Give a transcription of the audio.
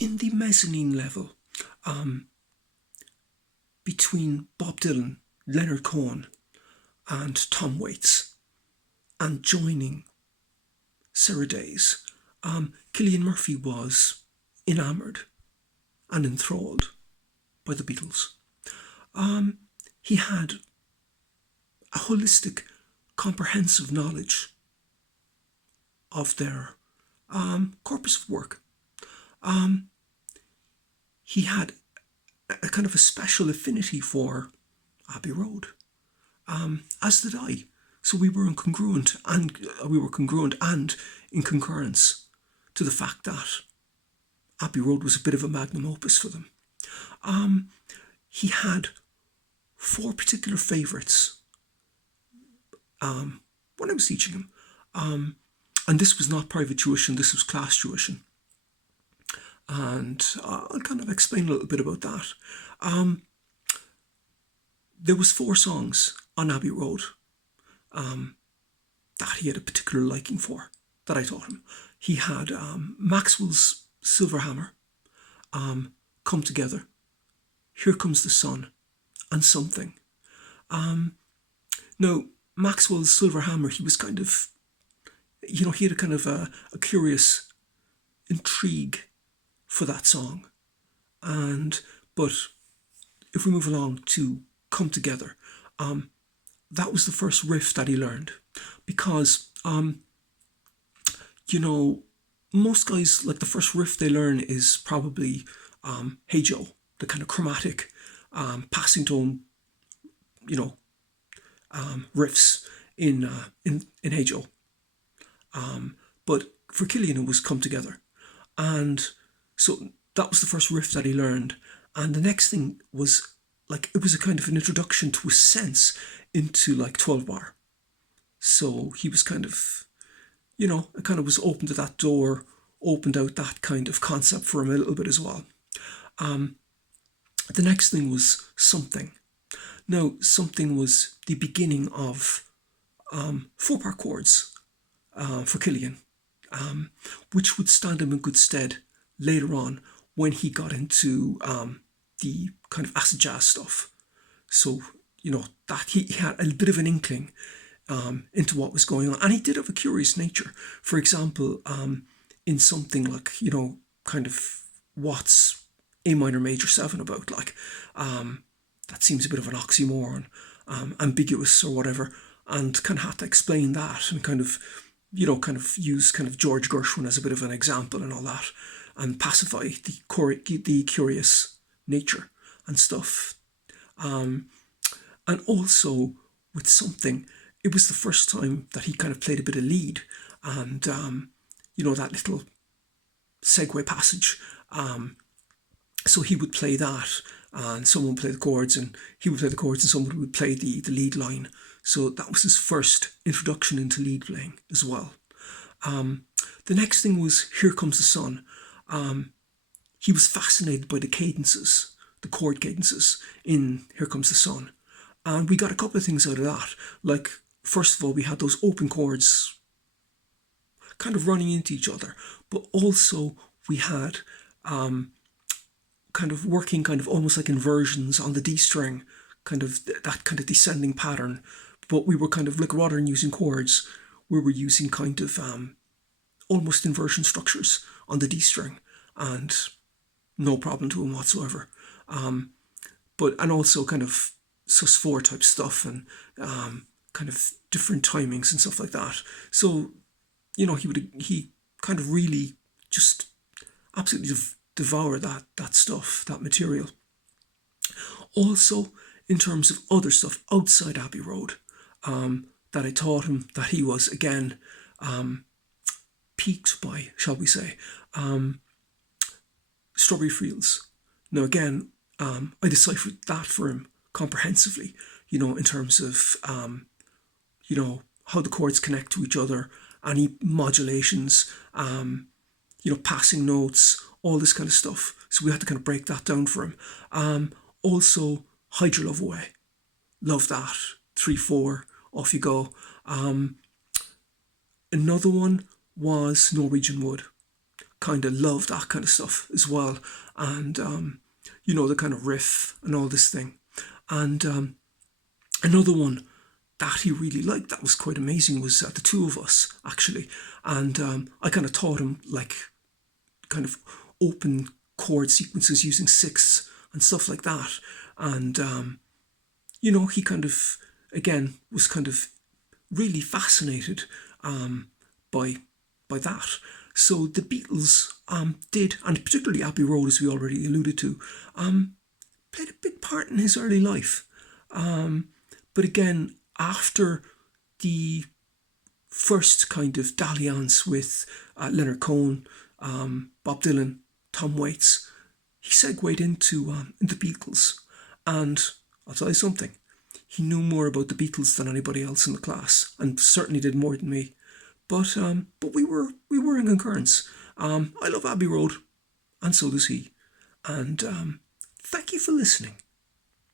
in the mezzanine level, between Bob Dylan, Leonard Cohen, and Tom Waits, and joining Sarah Days, Cillian Murphy was enamoured and enthralled by the Beatles. He had a holistic, comprehensive knowledge of their corpus of work. He had a kind of a special affinity for Abbey Road, as did I. So we were congruent and in concurrence to the fact that Abbey Road was a bit of a magnum opus for them. He had 4 particular favourites when I was teaching him. And this was not private tuition, this was class tuition. And I'll kind of explain a little bit about that. There was 4 songs on Abbey Road that he had a particular liking for, that I taught him. He had Maxwell's Silver Hammer, Come Together, Here Comes the Sun, and Something. Now, Maxwell's Silver Hammer, he was kind of, he had a kind of a curious intrigue for that song. But if we move along to Come Together, that was the first riff that he learned, because most guys, like, the first riff they learn is probably Hey Joe, the kind of chromatic passing tone, riffs in Hey Joe. But for Cillian it was Come Together, and so that was the first riff that he learned. And the next thing was, like, it was a kind of an introduction to a sense into, like, 12-bar. So he was kind of, it kind of was open to that door, opened out that kind of concept for him a little bit as well. The next thing was Something. Now, Something was the beginning of 4-part chords for Cillian, which would stand him in good stead later on when he got into the kind of acid jazz stuff. So, that he had a bit of an inkling into what was going on. And he did have a curious nature. For example, in something like, kind of what's A minor major 7 about, like, that seems a bit of an oxymoron, ambiguous or whatever, and kind of had to explain that and kind of use kind of George Gershwin as a bit of an example and all that, and pacify the curious nature and stuff. And also with Something, it was the first time that he kind of played a bit of lead, and that little segue passage. So he would play that, and someone would play the chords, and he would play the chords, and someone would play the lead line. So that was his first introduction into lead playing as well. The next thing was Here Comes the Sun. He was fascinated by the cadences, the chord cadences in Here Comes the Sun. And we got a couple of things out of that. Like, first of all, we had those open chords kind of running into each other, but also we had kind of working kind of almost like inversions on the D string, kind of that kind of descending pattern. But we were kind of, like, rather than using chords, we were using kind of almost inversion structures on the D string, and no problem to him whatsoever. And also kind of sus4 type stuff, and kind of different timings and stuff like that. So, he kind of really just absolutely devour that stuff, that material. Also, in terms of other stuff outside Abbey Road, that I taught him, that he was, again, piqued by, shall we say, Strawberry Fields. Now, again, I deciphered that for him comprehensively, in terms of, how the chords connect to each other, any modulations, passing notes, all this kind of stuff. So we had to kind of break that down for him. Also, Hide Your Love Away. Love that. 3/4, off you go. Another one was Norwegian Wood. kind of love that kind of stuff as well. And, the kind of riff and all this thing. And another one that he really liked that was quite amazing was The Two of Us, actually. And I kind of taught him like kind of open chord sequences using sixths and stuff like that. And, he kind of, again, was kind of really fascinated by that. So the Beatles did, and particularly Abbey Road, as we already alluded to, played a big part in his early life. But again, after the first kind of dalliance with Leonard Cohen, Bob Dylan, Tom Waits, he segued into the Beatles. And I'll tell you something, he knew more about the Beatles than anybody else in the class, and certainly did more than me. But we were in concurrence. I love Abbey Road, and so does he. And thank you for listening.